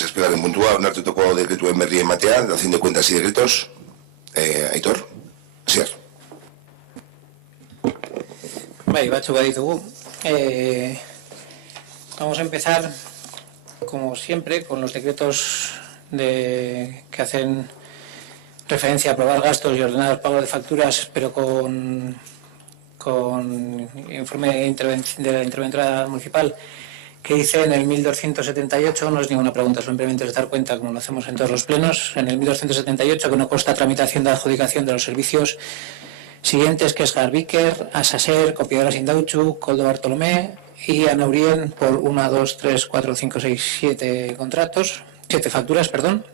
zazpigarren puntua, onartutako dekretuen berri ematea, dación de cuentas y decretos. Aitor, ziar. Bai, batzuk baditugu. Vamos a empezar, como siempre, con los decretos que hacen referencia a aprobar gastos y ordenar pago de facturas, pero con informe de la interventora municipal, que dice en el 1278, no es ninguna pregunta, simplemente es dar cuenta, como lo hacemos en todos los plenos, en el 1278, que no consta tramitación de adjudicación de los servicios siguientes, que es Garbiker, Asaser, Copiadoras Indauchu, Coldo Bartolomé y Anaurien por 1, 2, 3, 4, 5, 6, 7 contratos, 7 facturas, perdón.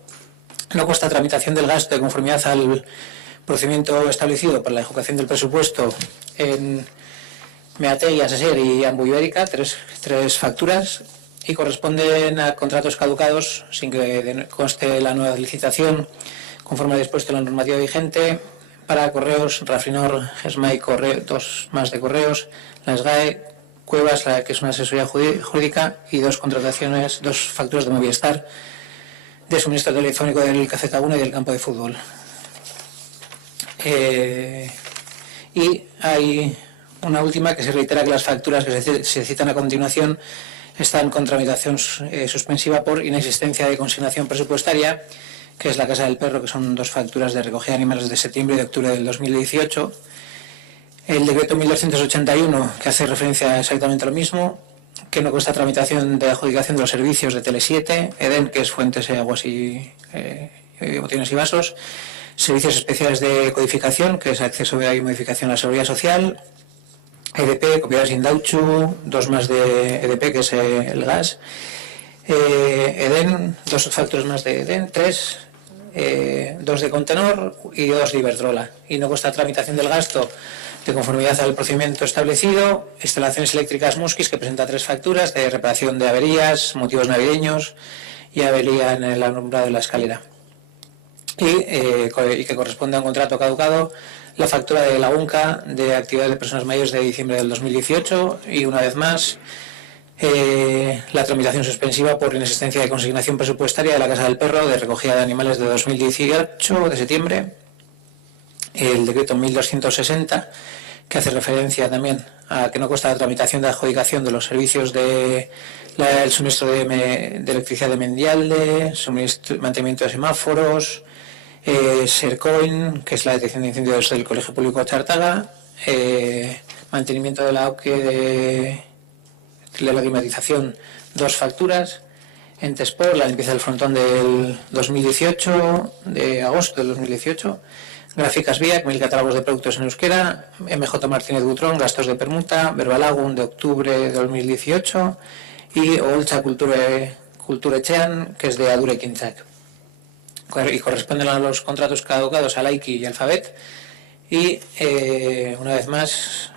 No consta tramitación del gasto de conformidad al procedimiento establecido para la ejecución del presupuesto en Meate y Asaser y Ambu Ibérica, tres facturas, y corresponden a contratos caducados sin que conste la nueva licitación conforme a dispuesto en la normativa vigente para Correos, Rafrinor, Gesmai, dos más de Correos, la SGAE, Cuevas, que es una asesoría jurídica, y dos facturas de Movistar de suministro telefónico del Café Taguna y del campo de fútbol. Y hay una última que se reitera que las facturas que se citan a continuación están con tramitación suspensiva por inexistencia de consignación presupuestaria, que es la Casa del Perro, que son 2 facturas de recogida de animales de septiembre y de octubre del 2018. El decreto 1281, que hace referencia exactamente a lo mismo, que no consta tramitación de adjudicación de los servicios de Tele7, EDEN, que es fuentes, aguas y botellones y vasos, servicios especiales de codificación, que es acceso y modificación a la seguridad social, EDP, Copiadoras Indauchu, 2 más de EDP, que es el gas, EDEN, 2 facturas más de EDEN, 3, 2 de Contenor y 2 de Iberdrola. Y no consta tramitación del gasto de conformidad al procedimiento establecido, instalaciones eléctricas Muskis, que presenta 3 facturas de reparación de averías, motivos navideños y avería en el alumbrado de la escalera. Y que corresponde a un contrato caducado la factura de la UNCA de actividades de personas mayores de diciembre del 2018 y, una vez más, la tramitación suspensiva por inexistencia de consignación presupuestaria de la Casa del Perro de recogida de animales de 2018, de septiembre, el decreto 1260, que hace referencia también a que no consta la tramitación de adjudicación de los servicios del suministro de electricidad de Mendialde, mantenimiento de semáforos, Sercoin, que es la detección de incendios del Colegio Público de Chartaga, mantenimiento de la OCE de la climatización, 2 facturas, Entespor, la limpieza del frontón del 2018, de agosto del 2018, Gráficas Viac, 1000 catálogos de productos en euskera, MJ Martínez Butrón, gastos de permuta, Verbalagun de octubre de 2018 y Olcha Kulturetxean, que es de Adure Quintac. Y corresponden a los contratos caducados a Laiki y Alfabet. Y, una vez más,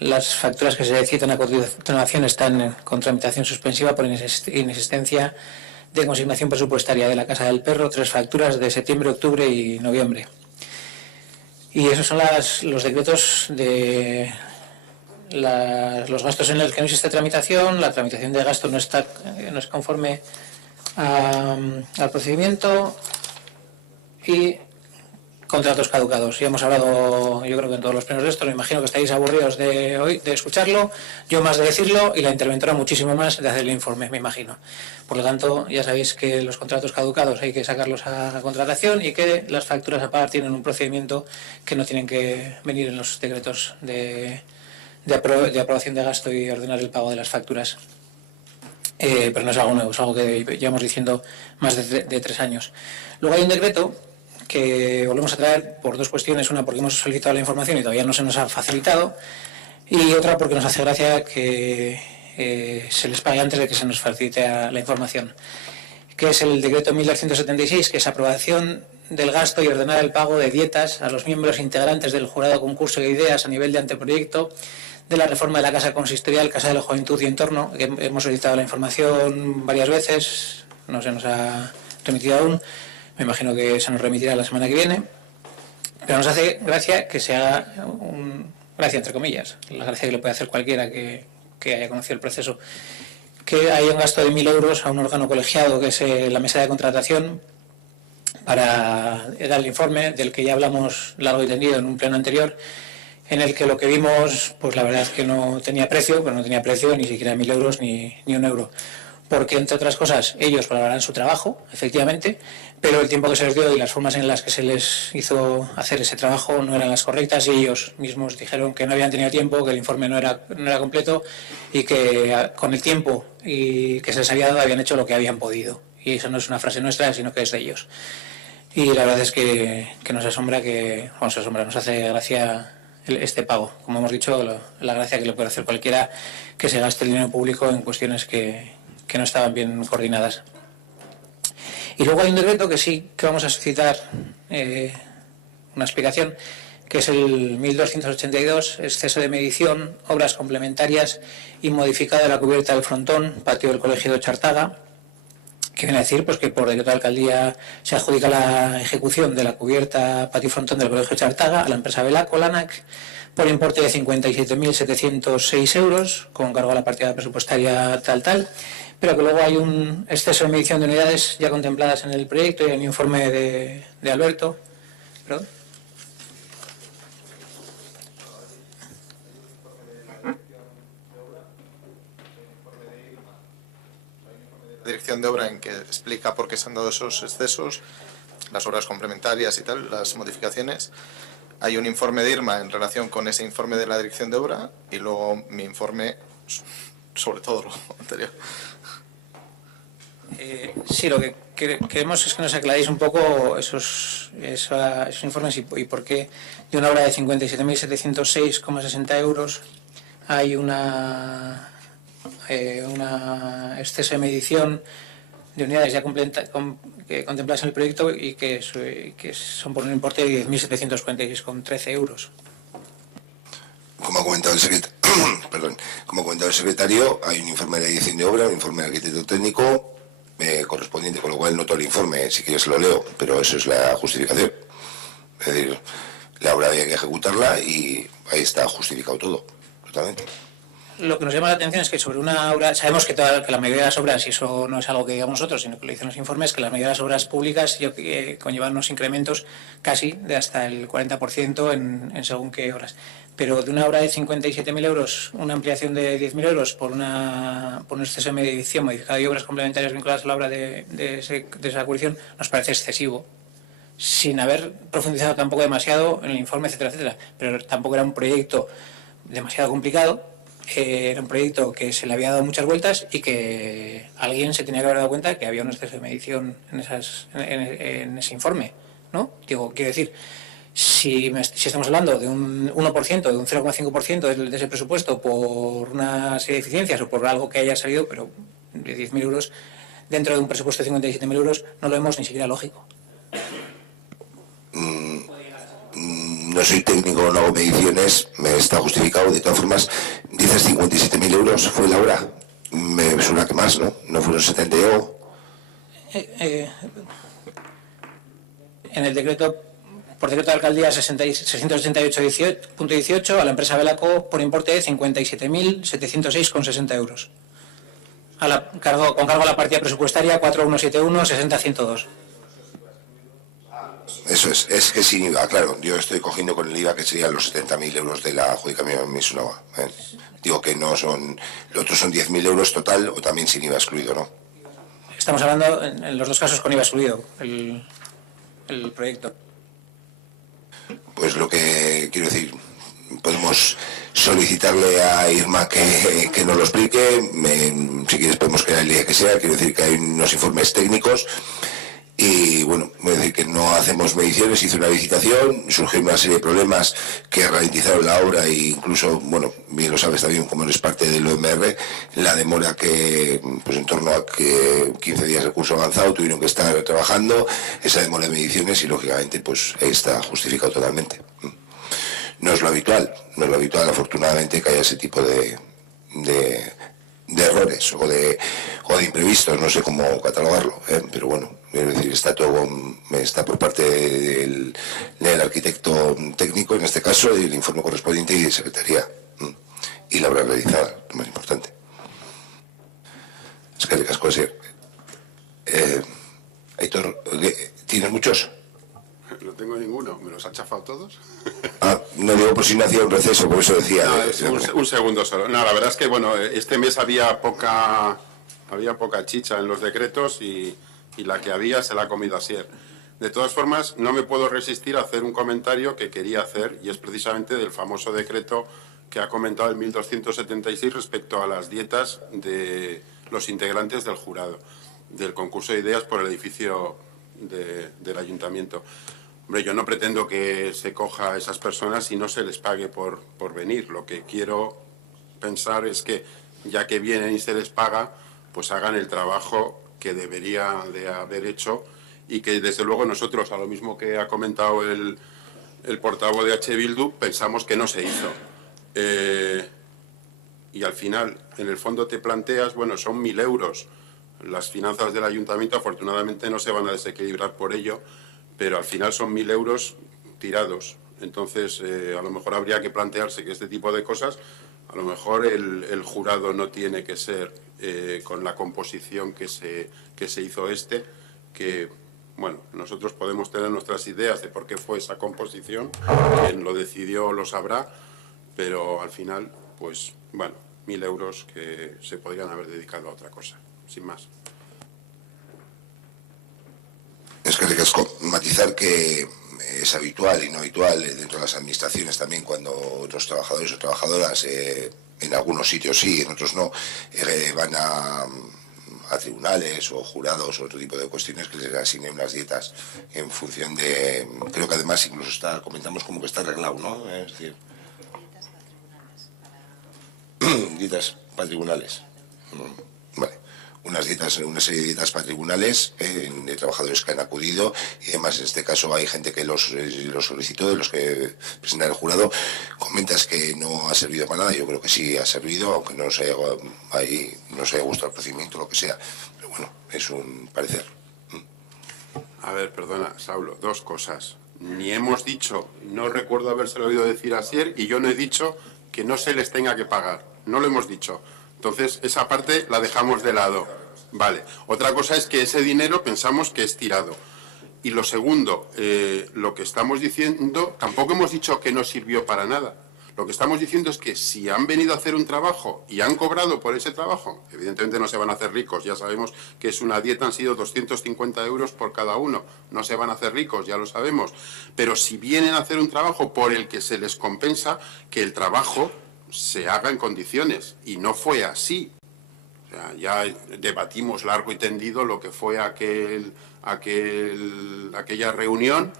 las facturas que se citan a continuación están con tramitación suspensiva por inexistencia de consignación presupuestaria de la Casa del Perro, 3 facturas de septiembre, octubre y noviembre. Y esos son los decretos de los gastos en los que no existe tramitación. La tramitación de gasto no es conforme al procedimiento, y contratos caducados. Ya hemos hablado, yo creo que en todos los plenos de esto, me imagino que estáis aburridos de escucharlo, yo más de decirlo y la interventora muchísimo más de hacer el informe, me imagino. Por lo tanto, ya sabéis que los contratos caducados hay que sacarlos a contratación y que las facturas a pagar tienen un procedimiento que no tienen que venir en los decretos de aprobación de gasto y ordenar el pago de las facturas. Pero no es algo nuevo, es algo que llevamos diciendo más de 3 años. Luego hay un decreto que volvemos a traer por 2 cuestiones, una porque hemos solicitado la información y todavía no se nos ha facilitado, y otra porque nos hace gracia que se les pague antes de que se nos facilite la información, que es el decreto 1276, que es aprobación del gasto y ordenar el pago de dietas a los miembros integrantes del jurado concurso de ideas a nivel de anteproyecto de la reforma de la Casa Consistorial, Casa de la Juventud y Entorno, que hemos solicitado la información varias veces, no se nos ha remitido aún. Me imagino que se nos remitirá la semana que viene, pero nos hace gracia que se haga gracia entre comillas, la gracia que le puede hacer cualquiera que haya conocido el proceso, que hay un gasto de 1.000 euros a un órgano colegiado, que es la mesa de contratación, para dar el informe del que ya hablamos largo y tendido en un pleno anterior, en el que lo que vimos, pues la verdad es que no tenía precio, pero no tenía precio ni siquiera 1.000 euros ni 1 euro. Porque, entre otras cosas, ellos valorarán su trabajo, efectivamente, pero el tiempo que se les dio y las formas en las que se les hizo hacer ese trabajo no eran las correctas, y ellos mismos dijeron que no habían tenido tiempo, que el informe no era completo y que con el tiempo y que se les había dado habían hecho lo que habían podido. Y eso no es una frase nuestra, sino que es de ellos. Y la verdad es que nos asombra, nos hace gracia este pago. Como hemos dicho, la gracia que le puede hacer cualquiera que se gaste el dinero público en cuestiones que no estaban bien coordinadas. Y luego hay un decreto que sí que vamos a suscitar una explicación, que es el 1282, exceso de medición, obras complementarias y modificada de la cubierta del frontón, patio del Colegio de Ochartaga, que viene a decir pues que por decreto de alcaldía se adjudica la ejecución de la cubierta patio frontón del Colegio de Ochartaga a la empresa Belaco, Lanac, por importe de 57.706 euros, con cargo a la partida presupuestaria tal, pero que luego hay un exceso de medición de unidades ya contempladas en el proyecto y en el informe de Alberto. ¿Perdón? Dirección de obra en que explica por qué se han dado esos excesos, las obras complementarias y tal, las modificaciones. Hay un informe de Irma en relación con ese informe de la dirección de obra y luego mi informe sobre todo lo anterior. Sí, lo que queremos es que nos aclaréis un poco esos informes y por qué de una obra de 57.706,60 euros hay una exceso de medición de unidades ya contempladas en el proyecto y que son por un importe de 10.746,13 euros. Como ha comentado el secretario, hay un informe de dirección de obra, un informe de arquitecto técnico correspondiente, con lo cual no todo el informe, si quieres lo leo, pero eso es la justificación. Es decir, la obra había que ejecutarla y ahí está justificado todo, totalmente. Lo que nos llama la atención es que sobre una obra, sabemos que la mayoría de las obras, y eso no es algo que digamos nosotros, sino que lo dicen los informes, que la mayoría de las obras públicas conllevan unos incrementos casi de hasta el 40% en según qué obras. Pero de una obra de 57.000 euros, una ampliación de 10.000 euros por un exceso de medición modificada y obras complementarias vinculadas a la obra de esa acurición, nos parece excesivo, sin haber profundizado tampoco demasiado en el informe, etcétera, etcétera. Pero tampoco era un proyecto demasiado complicado. Era un proyecto que se le había dado muchas vueltas y que alguien se tenía que haber dado cuenta de que había un exceso de medición en ese informe, ¿no? Quiero decir, si estamos hablando de un 1%, de un 0,5% de ese presupuesto por una serie de deficiencias o por algo que haya salido, pero de 10.000 euros dentro de un presupuesto de 57.000 euros, no lo vemos ni siquiera lógico. No soy técnico, no hago mediciones, me está justificado. De todas formas, dices 57.000 euros, fue la hora. Me suena que más, ¿no? No fueron 70 euros. En el decreto, por decreto de alcaldía 688.18, a la empresa Belaco por importe de 57.706,60 euros. Con cargo a la partida presupuestaria 4171-60-102. Eso es que sin IVA, claro, yo estoy cogiendo con el IVA que serían los 70.000 euros de la adjudicación me sonaba. Digo que no son, los otros son 10.000 euros total o también sin IVA excluido, ¿no? Estamos hablando en los dos casos con IVA excluido, el proyecto. Pues lo que quiero decir, podemos solicitarle a Irma que nos lo explique, si quieres podemos crear el día que sea, quiero decir que hay unos informes técnicos. Y bueno, voy a decir que no hacemos mediciones, hice una licitación, surgieron una serie de problemas que ralentizaron la obra e incluso, bueno, bien lo sabes también como eres parte del OMR, la demora que, pues en torno a que 15 días de curso avanzado tuvieron que estar trabajando, esa demora de mediciones y lógicamente pues está justificado totalmente. No es lo habitual afortunadamente que haya ese tipo de errores o de imprevistos, no sé cómo catalogarlo, pero bueno, es decir, está por parte del arquitecto técnico, en este caso, el informe correspondiente y de secretaría, y la obra realizada, lo más importante. Es que casco así. Aitor, ¿tienes muchos? No tengo ninguno, ¿me los ha chafado todos? No digo por si no hacía un receso, por eso decía. No, es un segundo solo. No, la verdad es que bueno, este mes había poca chicha en los decretos y la que había se la ha comido Asier. De todas formas, no me puedo resistir a hacer un comentario que quería hacer, y es precisamente del famoso decreto que ha comentado el 1276 respecto a las dietas de los integrantes del jurado, del concurso de ideas por el edificio del ayuntamiento. Hombre, yo no pretendo que se coja a esas personas y no se les pague por venir. Lo que quiero pensar es que, ya que vienen y se les paga, pues hagan el trabajo que debería de haber hecho, y que desde luego nosotros, a lo mismo que ha comentado el portavoz de H. Bildu, pensamos que no se hizo. Y al final, en el fondo te planteas, bueno, son 1.000 euros. Las finanzas del ayuntamiento afortunadamente no se van a desequilibrar por ello, pero al final son 1.000 euros tirados. Entonces, a lo mejor habría que plantearse que este tipo de cosas, a lo mejor el jurado no tiene que ser con la composición que se hizo que, bueno, nosotros podemos tener nuestras ideas de por qué fue esa composición, quien lo decidió lo sabrá, pero al final, pues, bueno, 1.000 euros que se podrían haber dedicado a otra cosa, sin más. Es que ricasco, matizar que es habitual y no habitual dentro de las administraciones también, cuando los trabajadores o trabajadoras, en algunos sitios sí, en otros no, van a tribunales o jurados o otro tipo de cuestiones, que les asignen unas dietas en función de... Creo que además incluso comentamos como que está arreglado, ¿no? Es decir... Dietas patrimoniales. Vale. Una serie de dietas patrimoniales de trabajadores que han acudido, y además en este caso hay gente que los solicitó, de los que presentan el jurado. Comentas que no ha servido para nada. Yo creo que sí ha servido, aunque no nos haya gustado el procedimiento, lo que sea, pero bueno, es un parecer. A ver, perdona, Saulo, dos cosas. Ni hemos dicho, no recuerdo habérselo oído decir a Asier, y yo no he dicho que no se les tenga que pagar. No lo hemos dicho. Entonces, esa parte la dejamos de lado. Vale. Otra cosa es que ese dinero pensamos que es tirado. Y lo segundo, lo que estamos diciendo, tampoco hemos dicho que no sirvió para nada. Lo que estamos diciendo es que si han venido a hacer un trabajo y han cobrado por ese trabajo, evidentemente no se van a hacer ricos. Ya sabemos que es una dieta, han sido 250 euros por cada uno. No se van a hacer ricos, ya lo sabemos. Pero si vienen a hacer un trabajo por el que se les compensa, que el trabajo se haga en condiciones, y no fue así. O sea, ya debatimos largo y tendido lo que fue aquella reunión.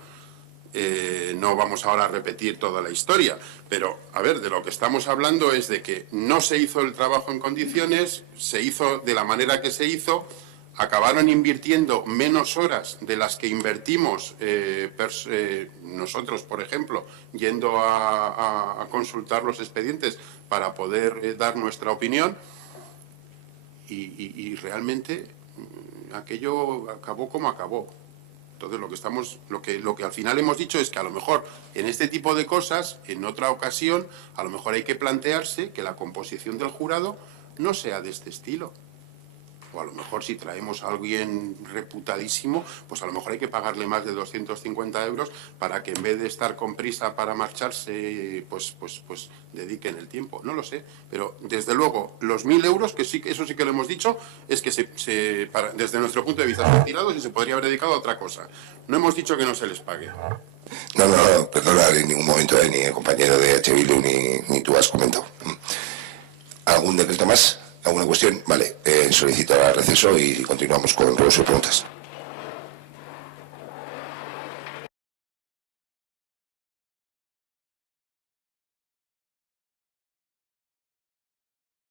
No vamos ahora a repetir toda la historia, pero a ver, de lo que estamos hablando es de que no se hizo el trabajo en condiciones, se hizo de la manera que se hizo, acabaron invirtiendo menos horas de las que invertimos nosotros, por ejemplo, yendo a consultar los expedientes para poder dar nuestra opinión, y realmente aquello acabó como acabó. Entonces lo que al final hemos dicho es que a lo mejor en este tipo de cosas, en otra ocasión, a lo mejor hay que plantearse que la composición del jurado no sea de este estilo. O a lo mejor si traemos a alguien reputadísimo, pues a lo mejor hay que pagarle más de 250 euros para que en vez de estar con prisa para marcharse, pues dediquen el tiempo. No lo sé, pero desde luego los 1.000 euros, que sí, eso sí que lo hemos dicho, es que desde nuestro punto de vista son tirados y se podría haber dedicado a otra cosa. No hemos dicho que no se les pague. No, perdona, en ningún momento ni el compañero de H. Bildu ni tú has comentado. ¿Algún decreto más? ¿Alguna cuestión? Vale, solicito el receso y continuamos con ruegos y preguntas.